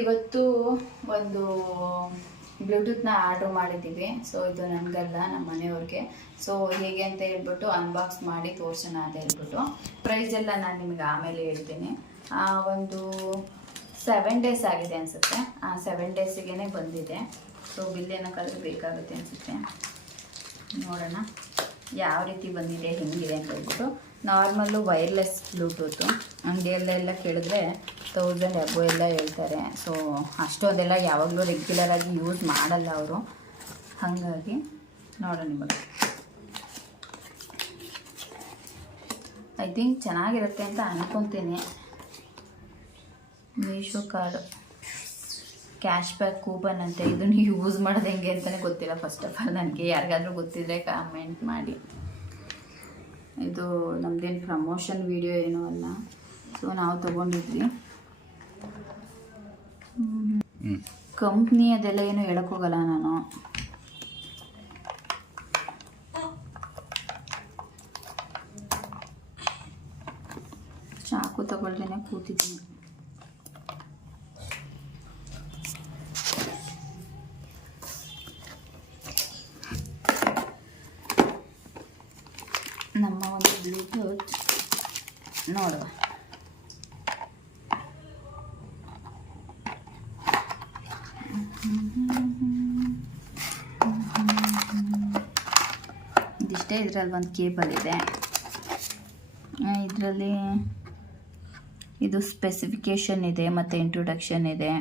ಇವತ್ತು ಒಂದು ಬ್ಲೂಟೂತ್ನ ಆರ್ಡ್ರ್ ಮಾಡಿದ್ದೀವಿ. ಸೊ ಇದು ನನಗಲ್ಲ, ನಮ್ಮ ಮನೆಯವ್ರಿಗೆ. ಸೊ ಹೇಗೆ ಅಂತ ಹೇಳ್ಬಿಟ್ಟು ಅನ್ಬಾಕ್ಸ್ ಮಾಡಿ ತೋರಿಸೋಣ ಅಂತ ಹೇಳ್ಬಿಟ್ಟು. ಪ್ರೈಸ್ ಎಲ್ಲ ನಾನು ನಿಮಗೆ ಆಮೇಲೆ ಹೇಳ್ತೀನಿ. ಒಂದು 7 ಡೇಸ್ ಆಗಿದೆ ಅನಿಸುತ್ತೆ. 7 ಡೇಸಿಗೆ ಬಂದಿದೆ. ಸೊ ಬಿಲ್ ಏನಕ್ಕಾದರೂ ಬೇಕಾಗುತ್ತೆ ಅನಿಸುತ್ತೆ. ನೋಡೋಣ ಯಾವ ರೀತಿ ಬಂದಿದೆ, ಹೆಂಗಿದೆ ಅಂತ ಹೇಳ್ಬಿಟ್ಟು. Normal wireless Bluetooth. ಅಂಗಡಿಯಲ್ಲೆಲ್ಲ ಕೇಳಿದ್ರೆ 1000 ಅಬೋ ಎಲ್ಲ ಹೇಳ್ತಾರೆ. ಸೊ ಅಷ್ಟೊಂದೆಲ್ಲ ಯಾವಾಗಲೂ ರೆಗ್ಯುಲರಾಗಿ ಯೂಸ್ ಮಾಡಲ್ಲ ಅವರು. ಹಾಗಾಗಿ ನೋಡೋಣ ನಿಮಗೆ. ಐ ಥಿಂಕ್ ಚೆನ್ನಾಗಿರುತ್ತೆ ಅಂತ ಅನ್ಕೊತೀನಿ. Meesho card cash back coupon ಅಂತ. ಇದನ್ನು ಯೂಸ್ ಮಾಡೋದು ಹೆಂಗೆ ಅಂತಲೇ ಗೊತ್ತಿಲ್ಲ. ಫಸ್ಟ್ ಆಫ್ ಆಲ್ ನನಗೆ ಯಾರಿಗಾದ್ರೂ ಗೊತ್ತಿದ್ರೆ ಕಾಮೆಂಟ್ ಮಾಡಿ. ಇದು ನಮ್ಮದೇನು ಪ್ರಮೋಷನ್ ವಿಡಿಯೋ ಏನೂ ಅಲ್ಲ. ಸೊ ನಾವು ತೊಗೊಂಡಿದ್ವಿ. ಕಂಪ್ನಿ ಅದೆಲ್ಲ ಏನು ಹೇಳೋಕ್ಕೋಗಲ್ಲ ನಾನು. ಚಾಕು ತಗೊಳ್ದೇನೆ ಕೂತಿದ್ದೀನಿ. ನಮ್ಮ ಒಂದು ಬ್ಲೂಟೂತ್ ನೋಡುವ. ಇದಿಷ್ಟೇ. ಇದರಲ್ಲಿ ಒಂದು ಕೇಬಲ್ ಇದೆ. ಇದರಲ್ಲಿ ಇದು ಸ್ಪೆಸಿಫಿಕೇಷನ್ ಇದೆ ಮತ್ತು ಇಂಟ್ರೊಡಕ್ಷನ್ ಇದೆ,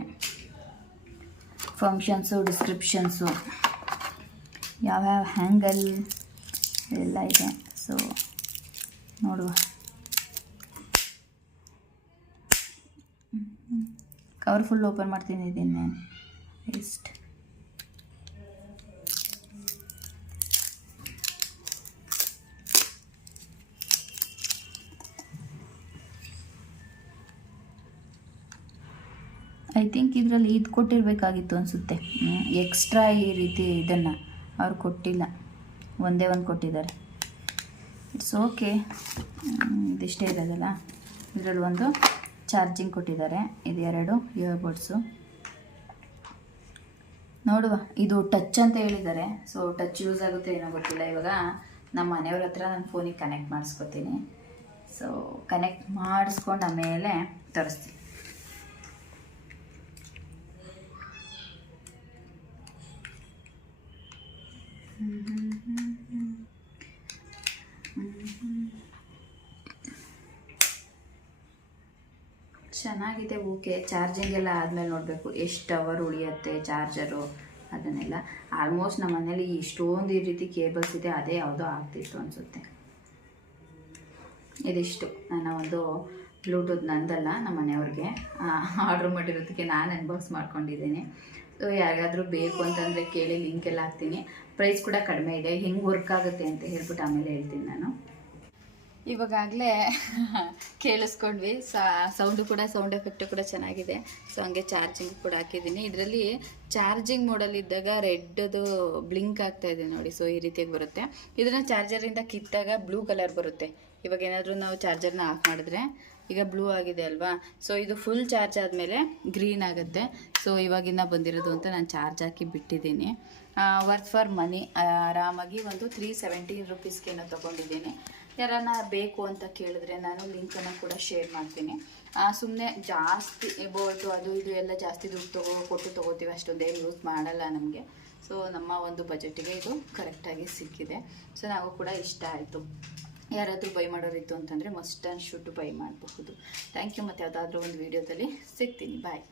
ಫಂಕ್ಷನ್ಸು, ಡಿಸ್ಕ್ರಿಪ್ಷನ್ಸು, ಯಾವ್ಯಾವ ಹ್ಯಾಂಗಲ್ ಎಲ್ಲ ಇದೆ. ಸೊ ನೋಡುವ. ಕವರ್ ಫುಲ್ ಓಪನ್ ಮಾಡ್ತೀನಿ ಇದನ್ನು. ಇಷ್ಟು ಐ ಥಿಂಕ್ ಇದರಲ್ಲಿ ಇದು ಕೊಟ್ಟಿರಬೇಕಾಗಿತ್ತು ಅನಿಸುತ್ತೆ. ಎಕ್ಸ್ಟ್ರಾ ಈ ರೀತಿ ಇದನ್ನು ಅವ್ರು ಕೊಟ್ಟಿಲ್ಲ, ಒಂದೇ ಒಂದು ಕೊಟ್ಟಿದ್ದಾರೆ. It's okay. ಇದಿಷ್ಟೇ ಇರೋದಲ್ಲ. ಇದರಲ್ಲಿ ಒಂದು ಚಾರ್ಜಿಂಗ್ ಕೊಟ್ಟಿದ್ದಾರೆ. ಇದು 2 ಇಯರ್ಬಡ್ಸು. ನೋಡುವ. ಇದು ಟಚ್ ಅಂತ ಹೇಳಿದ್ದಾರೆ. ಸೊ ಟಚ್ ಯೂಸ್ ಆಗುತ್ತೆ ಏನೋ ಗೊತ್ತಿಲ್ಲ. ಇವಾಗ ನಮ್ಮ ಮನೆಯವ್ರ ಹತ್ರ ನನ್ನ ಫೋನಿಗೆ ಕನೆಕ್ಟ್ ಮಾಡಿಸ್ಕೊತೀನಿ. ಸೊ ಕನೆಕ್ಟ್ ಮಾಡಿಸ್ಕೊಂಡು ಆಮೇಲೆ ತರಿಸ್ತೀನಿ. ಚೆನ್ನಾಗಿದೆ. ಓಕೆ. ಚಾರ್ಜಿಂಗ್ ಎಲ್ಲ ಆದಮೇಲೆ ನೋಡಬೇಕು ಎಷ್ಟು ಅವರ್ ಉಳಿಯುತ್ತೆ ಚಾರ್ಜರು ಅದನ್ನೆಲ್ಲ. ಆಲ್ಮೋಸ್ಟ್ ನಮ್ಮ ಮನೇಲಿ ಇಷ್ಟೊಂದು ಈ ರೀತಿ ಕೇಬಲ್ಸ್ ಇದೆ. ಅದೇ ಯಾವುದೋ ಆಗ್ತಿತ್ತು ಅನಿಸುತ್ತೆ. ಇದಿಷ್ಟು ನನ್ನ ಒಂದು ಬ್ಲೂಟೂತ್. ನಂದಲ್ಲ, ನಮ್ಮ ಮನೆಯವ್ರಿಗೆ ಆರ್ಡ್ರ್ ಮಾಡಿರೋದಕ್ಕೆ ನಾನು ಅನ್ಬಾಕ್ಸ್ ಮಾಡ್ಕೊಂಡಿದ್ದೀನಿ. ಸೊ ಯಾರಿಗಾದರೂ ಬೇಕು ಅಂತಂದರೆ ಕೇಳಿ, ಲಿಂಕೆಲ್ಲ ಹಾಕ್ತೀನಿ. ಪ್ರೈಸ್ ಕೂಡ ಕಡಿಮೆ ಇದೆ. ಹೆಂಗೆ ವರ್ಕ್ ಆಗುತ್ತೆ ಅಂತ ಹೇಳ್ಬಿಟ್ಟು ಆಮೇಲೆ ಹೇಳ್ತೀನಿ ನಾನು. ಇವಾಗಲೇ ಕೇಳಿಸ್ಕೊಂಡ್ವಿ. ಸೌಂಡು ಕೂಡ, ಸೌಂಡ್ ಎಫೆಕ್ಟು ಕೂಡ ಚೆನ್ನಾಗಿದೆ. ಸೊ ಹಂಗೆ ಚಾರ್ಜಿಂಗ್ ಕೂಡ ಹಾಕಿದ್ದೀನಿ. ಇದರಲ್ಲಿ ಚಾರ್ಜಿಂಗ್ ಮೋಡಲ್ಲಿದ್ದಾಗ ರೆಡ್ದು ಬ್ಲಿಂಕ್ ಆಗ್ತಾ ಇದೆ ನೋಡಿ. ಸೊ ಈ ರೀತಿಯಾಗಿ ಬರುತ್ತೆ. ಇದನ್ನು ಚಾರ್ಜರಿಂದ ಕಿತ್ತಾಗ ಬ್ಲೂ ಕಲರ್ ಬರುತ್ತೆ. ಇವಾಗ ಏನಾದರೂ ನಾವು ಚಾರ್ಜರ್ನ ಆಫ್ ಮಾಡಿದ್ರೆ ಈಗ ಬ್ಲೂ ಆಗಿದೆ ಅಲ್ವಾ. ಸೊ ಇದು ಫುಲ್ ಚಾರ್ಜ್ ಆದಮೇಲೆ ಗ್ರೀನ್ ಆಗುತ್ತೆ. ಸೊ ಇವಾಗಿನ ಬಂದಿರೋದು ಅಂತ ನಾನು ಚಾರ್ಜ್ ಹಾಕಿ ಬಿಟ್ಟಿದ್ದೀನಿ. Worth for money. ಆರಾಮಾಗಿ ಒಂದು 370 ರುಪೀಸ್ಗೇನೋ ತೊಗೊಂಡಿದ್ದೀನಿ. ಯಾರನ್ನ ಬೇಕು ಅಂತ ಕೇಳಿದ್ರೆ ನಾನು ಲಿಂಕನ್ನು ಕೂಡ ಶೇರ್ ಮಾಡ್ತೀನಿ. ಸುಮ್ಮನೆ ಜಾಸ್ತಿ ಬೋಲ್ಟು ಅದು ಇದು ಎಲ್ಲ ಜಾಸ್ತಿ ದುಡ್ಡು ಕೊಟ್ಟು ತೊಗೋತೀವಿ. ಅಷ್ಟೊಂದೇನು ಯೂಸ್ ಮಾಡಲ್ಲ ನಮಗೆ. ಸೊ ನಮ್ಮ ಒಂದು ಬಜೆಟಿಗೆ ಇದು ಕರೆಕ್ಟಾಗಿ ಸಿಕ್ಕಿದೆ. ಸೊ ನಾವು ಕೂಡ ಇಷ್ಟ ಆಯಿತು. ಯಾರಾದರೂ ಬೈ ಮಾಡೋರಿತ್ತು ಅಂತಂದರೆ ಮಸ್ಟ್ ಆ್ಯಂಡ್ ಶುಡ್ ಬೈ ಮಾಡಬಹುದು. Thank you. ಮತ್ತು ಯಾವುದಾದ್ರೂ ಒಂದು ವೀಡಿಯೋದಲ್ಲಿ ಸಿಗ್ತೀನಿ. ಬಾಯ್.